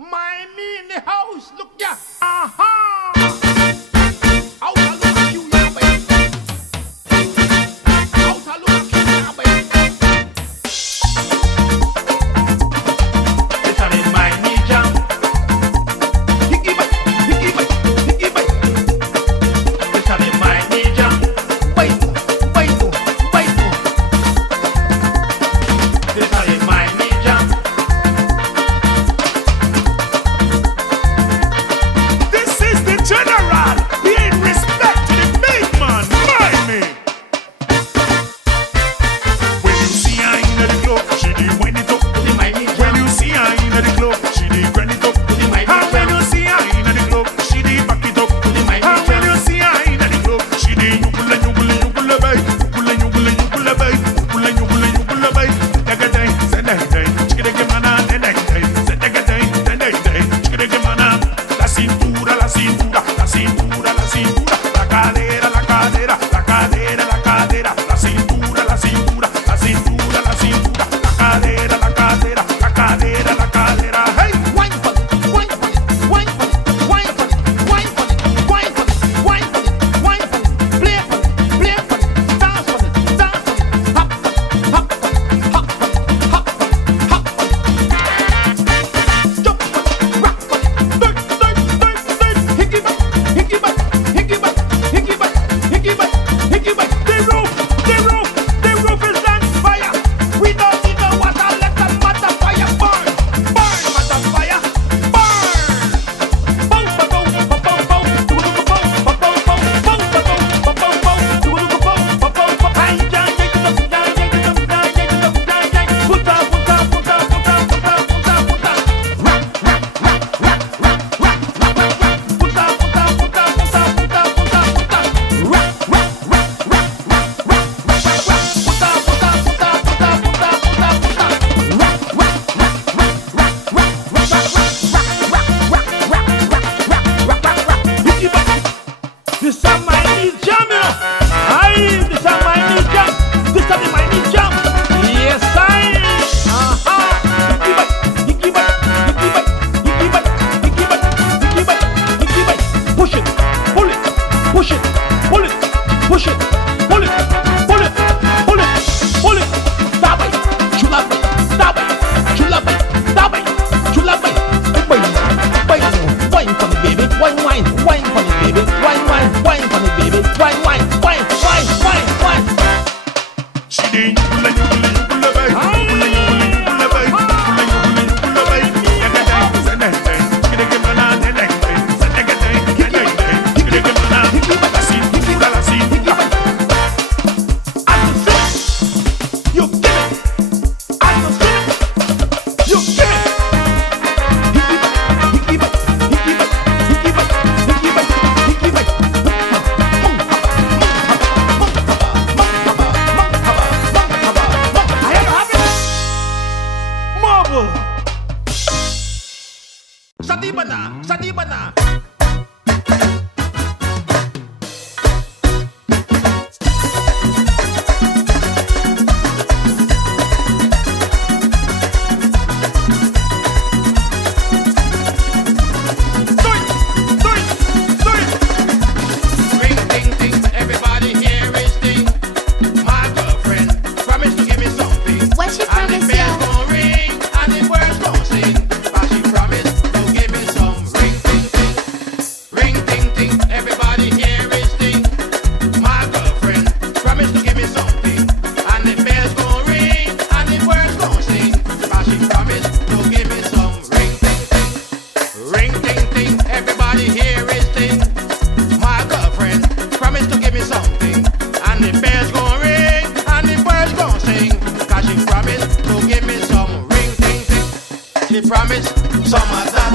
Mimié in the house, look ya. Aha! Out a look at you, yeah, baby. Out a look at you, yeah, baby. It's an in Mimié jam. Hickey bite, hickey bite, hickey bite. It's an in Mimié jam. Bite, bite, bite. It's an in Mimié jam. General, paying respect to the big man, Mimié. When you see her in the club, she dey wind it up. When you see her in the club, she dey grind it up. And when you see her in the club, she dey back it up. And when you see her in the club, she dey yugula yugula yugula bay, yugula yugula yugula bay, yugula yugula yugula bay. Dagadai, zedai, chikidege mana, zedai, zedai, zedai, chikidege mana. La cintura, la cintura. La cintura, la cintura, la cadera, la cadera, la cadera, la cadera, la cintura, la cintura, la cintura, la cintura, la cadera, la cadera, la cadera, la cadera. Hey, Wine for it, wine for it, wine for it, wine for it, wine for it, wine for it, wine for it, wine for it, play for it, play for it, dance for it, dance for it, hop for it, hop for it, hop for it, hop for it, hop for it, jump for it, rock for it, dirt, hickey back, hickey back, hickey back, hickey back, hickey back, hickey back. the roof is on fire. We don't need no water, let the matter fire burn, burn, matter fire, burn. Boom, ba boom, ba boom, boom, do do ba boom, ba boom, boom, boom, ba boom, ba boom, boom, do do ba boom, ba boom, boom. Ay, ya, ya, ya, ya, ya, ya, ya, ya, ya, ya. Punta, punta, punta, punta, punta, punta, punta. Rock, rock, rock, rock, rock, rock, rock, rock, rock. Punta, punta, punta, punta, punta, punta, punta. Rock, rock, rock, rock, rock, rock, rock, rock, rock. Punta, punta, punta, punta, punta, punta, punta. This is my new jam, you know. Aye, this is my new jam. This is my new jam. Yes, I. Aha. Hickey bite, hickey bite, hickey bite, hickey bite, hickey bite, hickey bite, hickey bite. Push it, pull it, push it, pull it, push it, pull it, pull it, pull it, pull it. Da bite, chula bite, da bite, chula bite, da bite, chula bite. Wine for the baby, wine for the baby, wine for the baby, wine. She dey yugula yugula yugula bay, yugula yugula yugula bay, yugula yugula yugula bay. Dagadai, zedai, chikidege mana, zedai, zedai, zedai, chikidege mana. La cintura, la cintura. At the six, you give it. At the six, you give it. Hickey bite, hickey bite, hickey bite, hickey bite, hickey bite, hickey bite. I have it. Marble. Sadibana, sadibana. Ring, ding, ding, everybody here is ding. My girlfriend promised to give me something. What she And the promised bells you? gon' ring and the birds gon' sing. But she promised to give me some ring, ding, ding. Ring, ding, ding, everybody here is ding. My girlfriend promised to give me something. And the bells gon' ring and the birds gon' sing. But she promised to give me some ring, ding, ding. Ring, ding, ding, everybody here is ding. My girlfriend promised to give me something. And the bells gon' ring and the birds gon' sing. Cause she promised to give me some ring, ding, ding. She promised some of that